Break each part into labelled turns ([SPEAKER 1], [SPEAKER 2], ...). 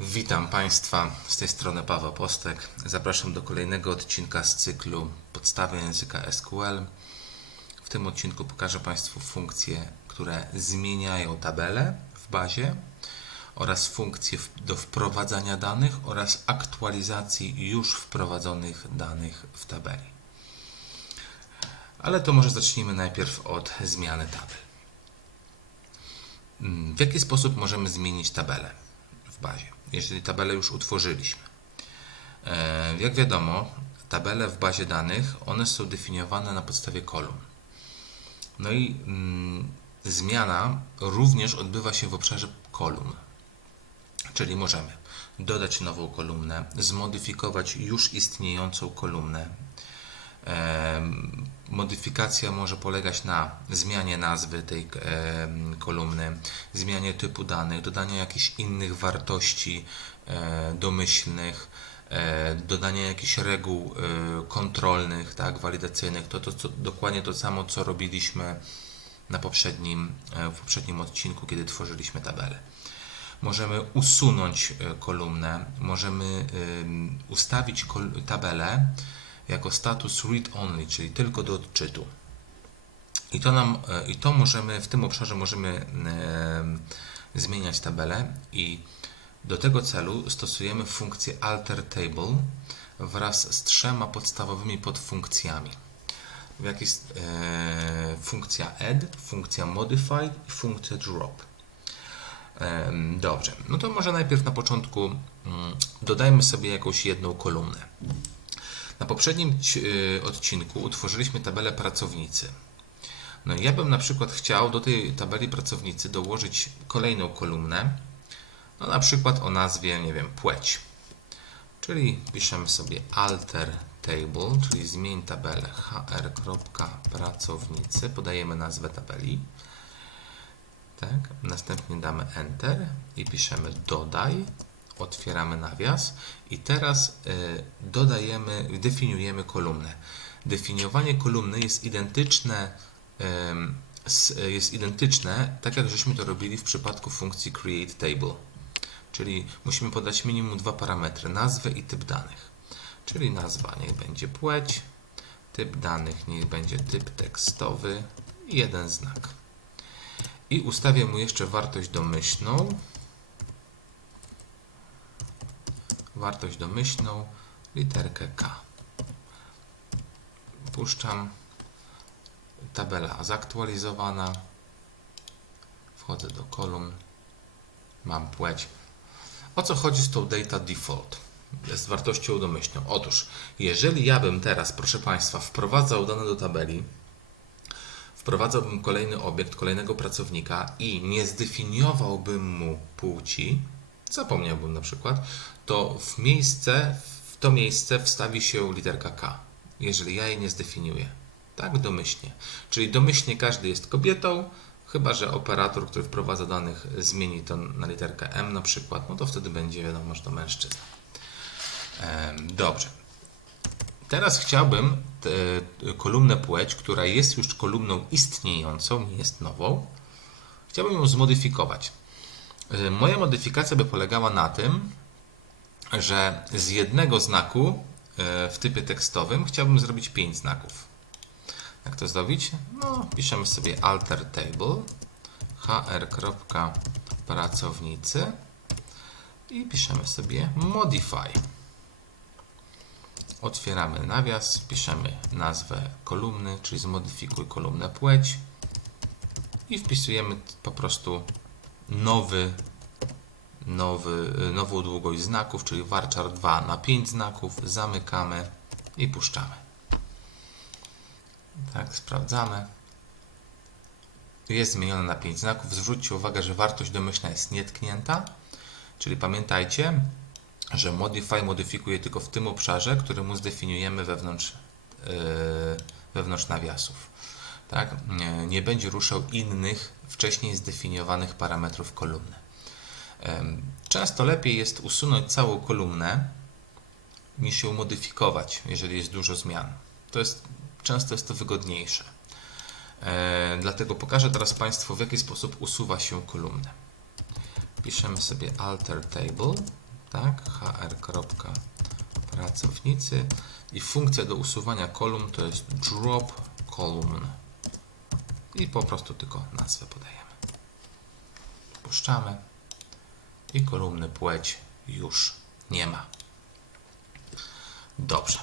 [SPEAKER 1] Witam Państwa, z tej strony Paweł Postek. Zapraszam do kolejnego odcinka z cyklu Podstawy języka SQL. W tym odcinku pokażę Państwu funkcje, które zmieniają tabelę w bazie oraz funkcje do wprowadzania danych oraz aktualizacji już wprowadzonych danych w tabeli. Ale to może zacznijmy najpierw od zmiany tabel. Mm, W jaki sposób możemy zmienić tabelę w bazie, jeżeli tabelę już utworzyliśmy? E, Jak wiadomo, tabele w bazie danych, one są definiowane na podstawie kolumn. No i mm, zmiana również odbywa się w obszarze kolumn. Czyli możemy dodać nową kolumnę, zmodyfikować już istniejącą kolumnę. Modyfikacja może polegać na zmianie nazwy tej kolumny, zmianie typu danych, dodaniu jakichś innych wartości e, domyślnych, e, dodanie jakichś reguł e, kontrolnych, tak, walidacyjnych. To, to dokładnie to samo, co robiliśmy na poprzednim, w poprzednim odcinku, kiedy tworzyliśmy tabelę. Możemy usunąć kolumnę, możemy ustawić tabelę jako status read only, czyli tylko do odczytu. I to nam, e, i to możemy, w tym obszarze możemy em, zmieniać tabelę i do tego celu stosujemy funkcję alter table wraz z trzema podstawowymi podfunkcjami. Jak jest e, funkcja add, funkcja modify i funkcja drop. Em, Dobrze, no to może najpierw na początku mm, dodajmy sobie jakąś jedną kolumnę. Na poprzednim y, odcinku utworzyliśmy tabelę pracownicy. No ja bym na przykład chciał do tej tabeli pracownicy dołożyć kolejną kolumnę, no na przykład o nazwie, nie wiem, płeć. Czyli piszemy sobie alter table, czyli zmień tabelę hr.pracownicy, podajemy nazwę tabeli. Tak, następnie damy Enter i piszemy dodaj, otwieramy nawias i teraz y, dodajemy, definiujemy kolumnę. Definiowanie kolumny jest identyczne, jest identyczne, tak jak żeśmy to robili w przypadku funkcji create table. Czyli musimy podać minimum dwa parametry, nazwę i typ danych. Czyli nazwa niech będzie płeć, typ danych niech będzie typ tekstowy jeden znak. I ustawię mu jeszcze wartość domyślną. Wartość domyślną, literkę K. Puszczam. Tabela zaktualizowana. Wchodzę do kolumn. Mam płeć. O co chodzi z tą data default? Z wartością domyślną. Otóż, jeżeli ja bym teraz, proszę Państwa, wprowadzał dane do tabeli, wprowadzałbym kolejny obiekt, kolejnego pracownika i nie zdefiniowałbym mu płci, zapomniałbym na przykład, to w miejsce, w to miejsce wstawi się literka K, jeżeli ja jej nie zdefiniuję. Tak domyślnie. Czyli domyślnie każdy jest kobietą, chyba że operator, który wprowadza danych, zmieni to na literkę M na przykład, no to wtedy będzie wiadomo, że to mężczyzna. Dobrze. Teraz chciałbym tę kolumnę płeć, która jest już kolumną istniejącą, nie jest nową, chciałbym ją zmodyfikować. Y, Moja modyfikacja by polegała na tym, że z jednego znaku y, w typie tekstowym chciałbym zrobić 5 znaków. Jak to zrobić? No, piszemy sobie alter table hr.pracownicy i piszemy sobie modify. Otwieramy nawias, piszemy nazwę kolumny, czyli zmodyfikuj kolumnę płeć i wpisujemy po prostu nowy, nowy, y, nową długość znaków, czyli varchar 2 na 5 znaków, zamykamy i puszczamy. Tak, sprawdzamy. Jest zmienione na 5 znaków. Zwróćcie uwagę, że wartość domyślna jest nietknięta, czyli pamiętajcie, że modify modyfikuje tylko w tym obszarze, który mu zdefiniujemy wewnątrz, yy, wewnątrz nawiasów. Tak? Nie, będzie ruszał innych wcześniej zdefiniowanych parametrów kolumny. Często lepiej jest usunąć całą kolumnę niż ją modyfikować, jeżeli jest dużo zmian. To jest, często jest to wygodniejsze. E, dlatego pokażę teraz Państwu, w jaki sposób usuwa się kolumnę. Piszemy sobie alter table tak? hr. pracownicy i funkcja do usuwania kolumn to jest drop column i po prostu tylko nazwę podajemy. Puszczamy i kolumny płeć już nie ma. Dobrze.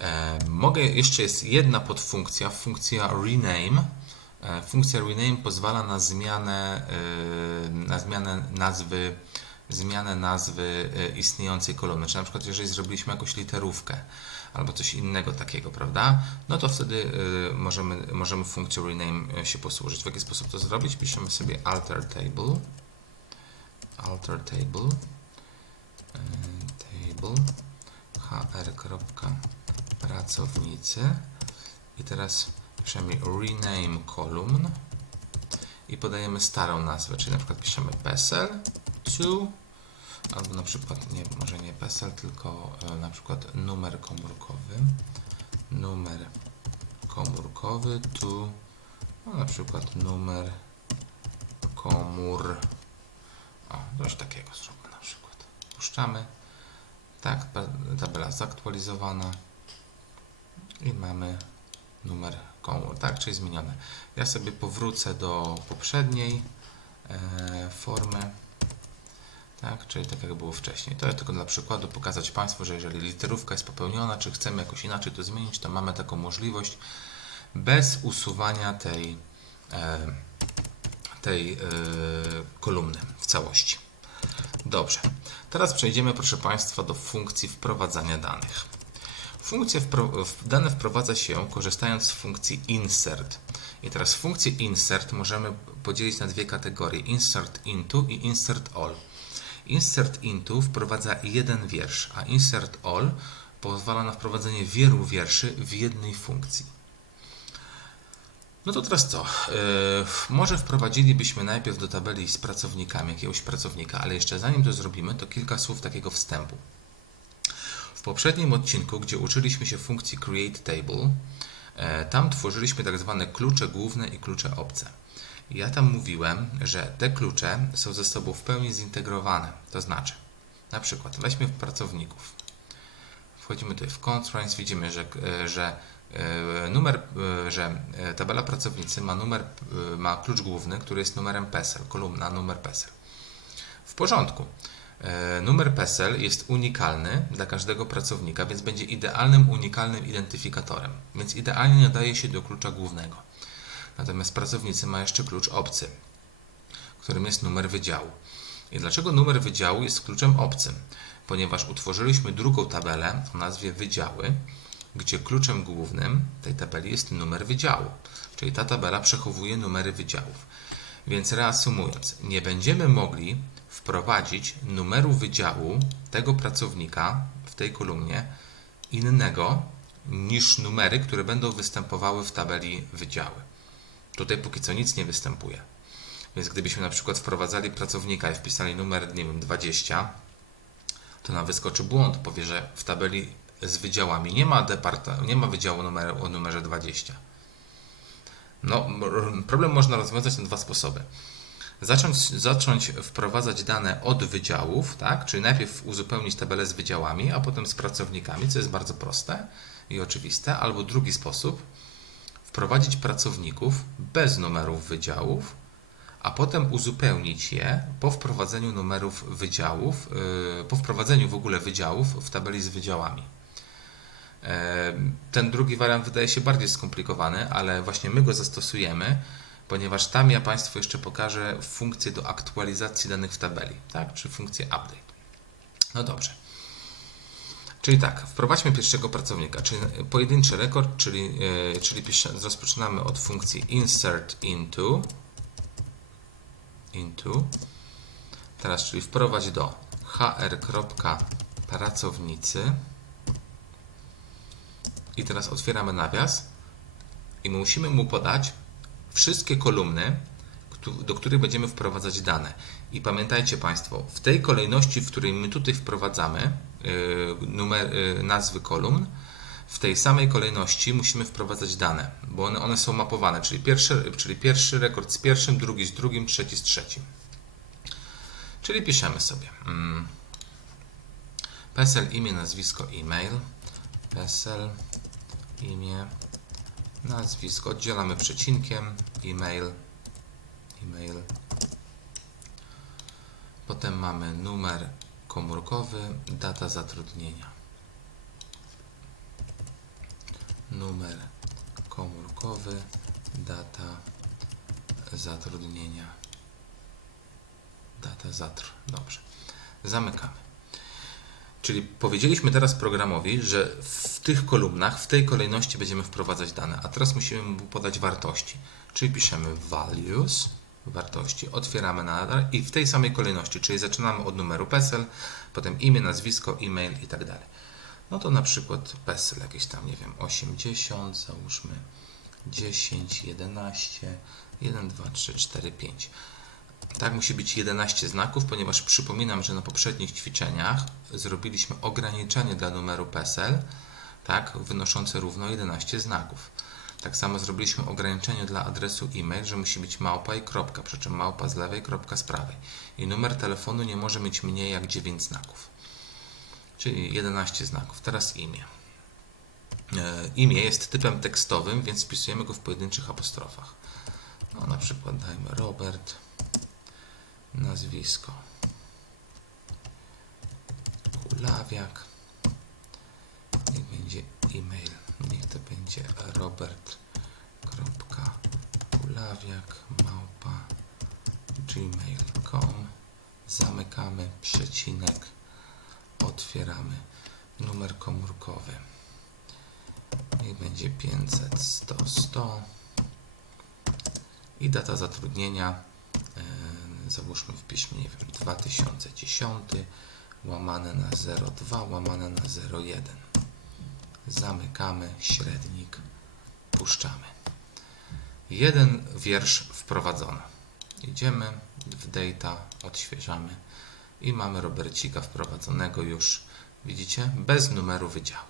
[SPEAKER 1] E, mogę, jeszcze jest jedna podfunkcja, funkcja rename. E, funkcja rename pozwala na zmianę, e, na zmianę nazwy, zmianę nazwy e, istniejącej kolumny. Czy na przykład jeżeli zrobiliśmy jakąś literówkę albo coś innego takiego, prawda? No to wtedy e, możemy, możemy funkcją rename e, się posłużyć. W jaki sposób to zrobić? Piszemy sobie alter table alter table e, table hr. pracownicy i teraz piszemy rename column i podajemy starą nazwę, czyli na przykład piszemy PESEL to albo na przykład, nie, może nie PESEL, tylko e, na przykład numer komórkowy numer komórkowy to no, na przykład numer komór o, coś takiego zróbmy na przykład. Puszczamy. Tak, tabela zaktualizowana. I mamy numer komór, tak, czyli zmienione. Ja sobie powrócę do poprzedniej e, formy. Tak, czyli tak jak było wcześniej. To ja tylko dla przykładu pokazać Państwu, że jeżeli literówka jest popełniona, czy chcemy jakoś inaczej to zmienić, to mamy taką możliwość bez usuwania tej e, tej e, kolumny w całości. Dobrze. Teraz przejdziemy, proszę Państwa, do funkcji wprowadzania danych. Funkcję wpro- dane wprowadza się korzystając z funkcji insert. I teraz funkcję insert możemy podzielić na dwie kategorie: insert into i insert all. Insert into wprowadza jeden wiersz, a insert all pozwala na wprowadzenie wielu wierszy w jednej funkcji. No to teraz co? Yy, może wprowadzilibyśmy najpierw do tabeli z pracownikami jakiegoś pracownika, ale jeszcze zanim to zrobimy, to kilka słów takiego wstępu. W poprzednim odcinku, gdzie uczyliśmy się funkcji create table, e, tam tworzyliśmy tak zwane klucze główne i klucze obce. Ja tam mówiłem, że te klucze są ze sobą w pełni zintegrowane. To znaczy, na przykład weźmy pracowników. Wchodzimy tutaj w constraints, widzimy, że, e, że e, numer, e, że tabela pracownicy ma numer, ma klucz główny, który jest numerem PESEL, kolumna numer PESEL. W porządku. Numer PESEL jest unikalny dla każdego pracownika, więc będzie idealnym, unikalnym identyfikatorem. Więc idealnie nadaje się do klucza głównego. Natomiast pracownicy ma jeszcze klucz obcy, którym jest numer wydziału. I dlaczego numer wydziału jest kluczem obcym? Ponieważ utworzyliśmy drugą tabelę o nazwie wydziały, gdzie kluczem głównym tej tabeli jest numer wydziału. Czyli ta tabela przechowuje numery wydziałów. Więc reasumując, nie będziemy mogli wprowadzić numeru wydziału tego pracownika w tej kolumnie innego niż numery, które będą występowały w tabeli wydziały. Tutaj póki co nic nie występuje. Więc gdybyśmy na przykład wprowadzali pracownika i wpisali numer, nie wiem, 20, to nam wyskoczy błąd. Powie, że w tabeli z wydziałami nie ma, departa, nie ma wydziału numeru, o numerze 20. No, problem można rozwiązać na dwa sposoby. Zacząć, zacząć wprowadzać dane od wydziałów, tak? czyli najpierw uzupełnić tabelę z wydziałami, a potem z pracownikami, co jest bardzo proste i oczywiste. Albo drugi sposób, wprowadzić pracowników bez numerów wydziałów, a potem uzupełnić je po wprowadzeniu numerów wydziałów, yy, po wprowadzeniu w ogóle wydziałów w tabeli z wydziałami. E, Ten drugi wariant wydaje się bardziej skomplikowany, ale właśnie my go zastosujemy, ponieważ tam ja Państwu jeszcze pokażę funkcję do aktualizacji danych w tabeli, tak? czy funkcję update. No dobrze. Czyli tak, wprowadźmy pierwszego pracownika, czyli pojedynczy rekord, czyli, e, czyli pisze, rozpoczynamy od funkcji insert into, into, teraz czyli wprowadź do hr.pracownicy i teraz otwieramy nawias i musimy mu podać wszystkie kolumny, do których będziemy wprowadzać dane. I pamiętajcie Państwo, w tej kolejności, w której my tutaj wprowadzamy yy, numer, yy, nazwy kolumn, w tej samej kolejności musimy wprowadzać dane, bo one, one są mapowane, czyli pierwszy, czyli pierwszy rekord z pierwszym, drugi z drugim, trzeci z trzecim. Czyli piszemy sobie mm, PESEL, imię, nazwisko, e-mail. PESEL, imię, nazwisko. Oddzielamy przecinkiem. E-mail, e-mail. Potem mamy numer komórkowy, data zatrudnienia. Numer komórkowy, data zatrudnienia. Data zatr. Dobrze. Zamykamy. Czyli powiedzieliśmy teraz programowi, że w tych kolumnach, w tej kolejności będziemy wprowadzać dane, a teraz musimy mu podać wartości. Czyli piszemy values, wartości, otwieramy nadal i w tej samej kolejności, czyli zaczynamy od numeru PESEL, potem imię, nazwisko, e-mail i tak dalej. No to na przykład PESEL jakieś tam, nie wiem, 80, załóżmy 10, 11, 1, 2, 3, 4, 5. Tak musi być 11 znaków, ponieważ przypominam, że na poprzednich ćwiczeniach zrobiliśmy ograniczenie dla numeru PESEL, tak, wynoszące równo 11 znaków. Tak samo zrobiliśmy ograniczenie dla adresu e-mail, że musi być małpa i kropka, przy czym małpa z lewej, kropka z prawej. I numer telefonu nie może mieć mniej jak 9 znaków. Czyli 11 znaków. Teraz imię. E, Imię jest typem tekstowym, więc wpisujemy go w pojedynczych apostrofach. No, na przykład dajmy Robert, nazwisko Kulawiak, niech będzie e-mail, to będzie robert.kulawiak zamykamy przecinek. Otwieramy numer komórkowy. Niech będzie 500 100 100 i data zatrudnienia e, załóżmy w piśmie nie wiem, 2010 łamane na 02 łamane na 01 zamykamy średnik puszczamy. Jeden wiersz wprowadzono idziemy w data odświeżamy i mamy Robercika wprowadzonego już widzicie? Bez numeru wydziału.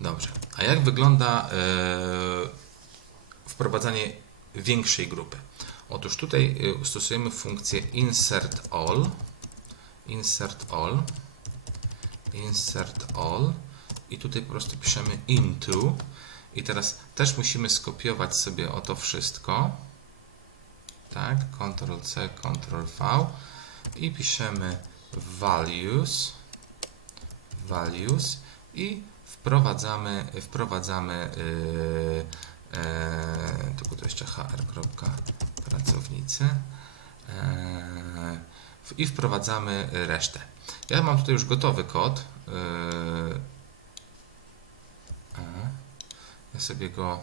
[SPEAKER 1] Dobrze. A jak wygląda e, wprowadzanie większej grupy. Otóż tutaj y, stosujemy funkcję insert all, insert all, insert all i tutaj po prostu piszemy into i teraz też musimy skopiować sobie o to wszystko, tak, Ctrl C, Ctrl V i piszemy values, values i wprowadzamy, wprowadzamy yy, Eee, tylko jeszcze hr. pracownicy eee, i wprowadzamy resztę. Ja mam tutaj już gotowy kod. Eee, ja sobie go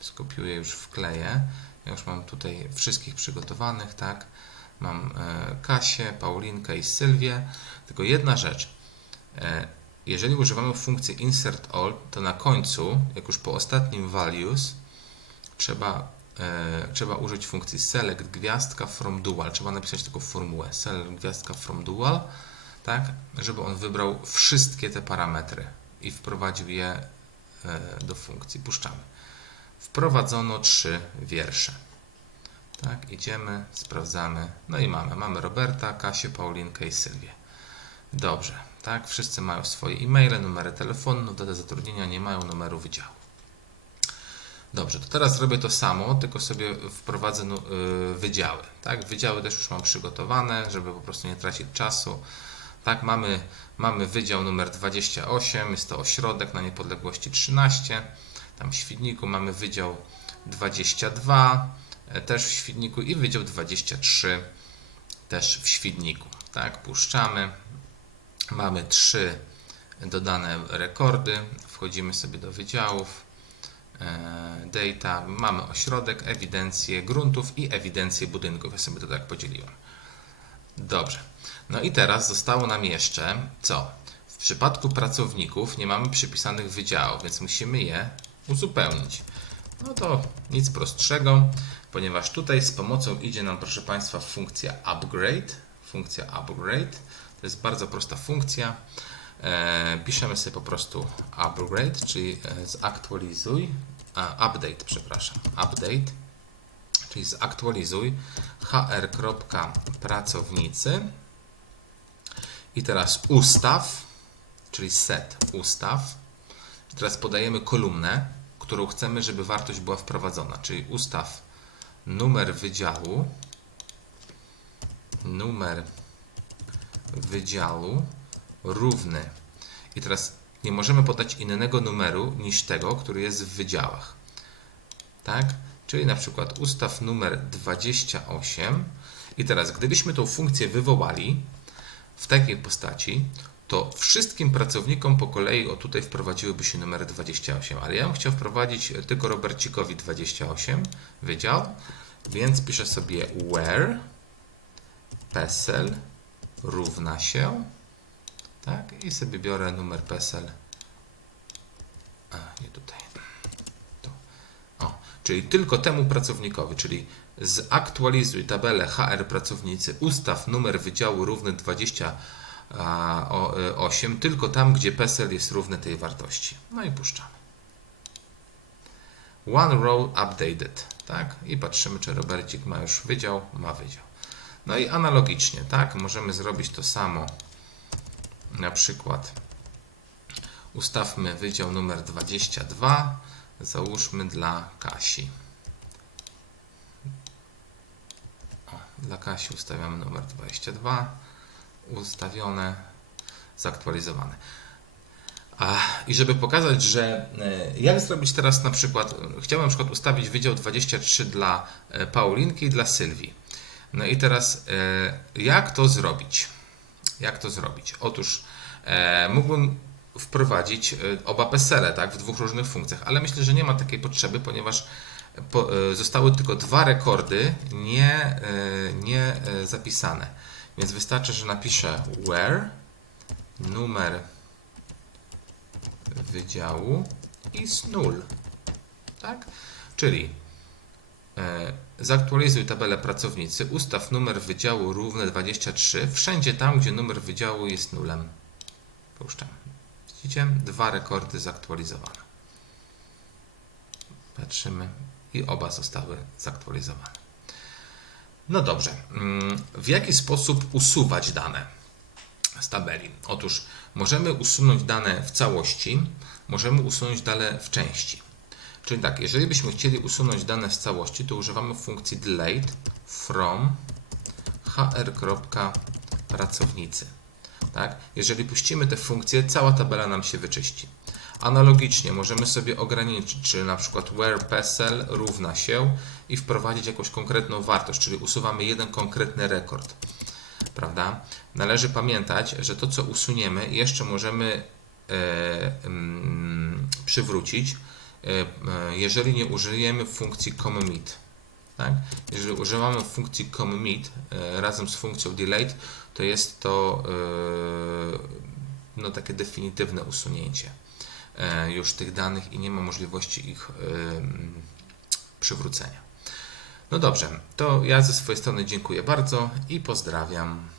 [SPEAKER 1] skopiuję, już wkleję. Ja już mam tutaj wszystkich przygotowanych, tak? Mam e, Kasię, Paulinkę i Sylwię. Tylko jedna rzecz. E, jeżeli używamy funkcji insert all, to na końcu, jak już po ostatnim values, trzeba, e, trzeba użyć funkcji select gwiazdka from dual. Trzeba napisać taką formułę select gwiazdka from dual, tak, żeby on wybrał wszystkie te parametry i wprowadził je do funkcji. Puszczamy. Wprowadzono trzy wiersze. Tak, idziemy, sprawdzamy. No i mamy. Mamy Roberta, Kasię, Paulinkę i Sylwię. Dobrze, tak? Wszyscy mają swoje e-maile, numery telefonu, datę zatrudnienia, nie mają numeru wydziału. Dobrze, to teraz zrobię to samo, tylko sobie wprowadzę yy, wydziały. Tak? Wydziały też już mam przygotowane, żeby po prostu nie tracić czasu. Tak, mamy, mamy wydział numer 28, jest to ośrodek na niepodległości 13. Tam w Świdniku mamy wydział 22, e, też w Świdniku i wydział 23, też w Świdniku. Tak, puszczamy. Mamy trzy dodane rekordy. Wchodzimy sobie do wydziałów. E, data. Mamy ośrodek, ewidencję gruntów i ewidencję budynków. Ja sobie to tak podzieliłem. Dobrze. No i teraz zostało nam jeszcze co? W przypadku pracowników nie mamy przypisanych wydziałów, więc musimy je uzupełnić. No to nic prostszego, ponieważ tutaj z pomocą idzie nam, proszę Państwa, funkcja upgrade. Funkcja upgrade to jest bardzo prosta funkcja. E, piszemy sobie po prostu upgrade, czyli e, zaktualizuj, a, update, przepraszam, update, czyli zaktualizuj hr.pracownicy I teraz ustaw, czyli set ustaw. Teraz podajemy kolumnę, którą chcemy, żeby wartość była wprowadzona, czyli ustaw numer wydziału, numer wydziału równy. I teraz nie możemy podać innego numeru niż tego, który jest w wydziałach. Tak? Czyli na przykład ustaw numer 28. I teraz, gdybyśmy tą funkcję wywołali w takiej postaci, to wszystkim pracownikom po kolei o tutaj wprowadziłyby się numer 28. Ale ja bym chciał wprowadzić tylko Robercikowi 28 wydział, więc piszę sobie where PESEL równa się tak? I sobie biorę numer PESEL. A nie tutaj czyli tylko temu pracownikowi, czyli zaktualizuj tabelę HR pracownicy, ustaw numer wydziału równy 28 tylko tam, gdzie PESEL jest równy tej wartości. No i puszczamy. One row updated, tak? I patrzymy, czy Robercik ma już wydział, ma wydział. No i analogicznie, tak? Możemy zrobić to samo. Na przykład ustawmy wydział numer 22. Załóżmy dla Kasi. O, dla Kasi ustawiamy numer 22. Ustawione, zaktualizowane. I żeby pokazać, że e, jak zrobić teraz na przykład, chciałem na przykład ustawić wydział 23 dla e, Paulinki i dla Sylwii. No i teraz e, jak to zrobić? Jak to zrobić? Otóż e, mógłbym wprowadzić e, oba PESEL tak, w dwóch różnych funkcjach, ale myślę, że nie ma takiej potrzeby, ponieważ po, e, zostały tylko dwa rekordy nie, e, nie e, zapisane. Więc wystarczy, że napiszę where numer wydziału is null. Tak? Czyli e, zaktualizuj tabelę pracownicy, ustaw numer wydziału równy 23 wszędzie tam, gdzie numer wydziału jest nulem. Puszczam. Widzicie? Dwa rekordy zaktualizowane. Patrzymy i oba zostały zaktualizowane. No dobrze. Mm, W jaki sposób usuwać dane z tabeli? Otóż możemy usunąć dane w całości, możemy usunąć dane w części. Czyli tak, jeżeli byśmy chcieli usunąć dane w całości, to używamy funkcji delete from hr.pracownicy. Tak? Jeżeli puścimy tę funkcję, cała tabela nam się wyczyści. Analogicznie możemy sobie ograniczyć, czy na przykład where PESEL równa się i wprowadzić jakąś konkretną wartość, czyli usuwamy jeden konkretny rekord. Prawda? Należy pamiętać, że to co usuniemy jeszcze możemy e, mm, przywrócić, e, e, jeżeli nie użyjemy funkcji commit. Tak? Jeżeli używamy funkcji commit e, razem z funkcją delete, to jest to e, no, takie definitywne usunięcie e, już tych danych i nie ma możliwości ich e, przywrócenia. No dobrze, to ja ze swojej strony dziękuję bardzo i pozdrawiam.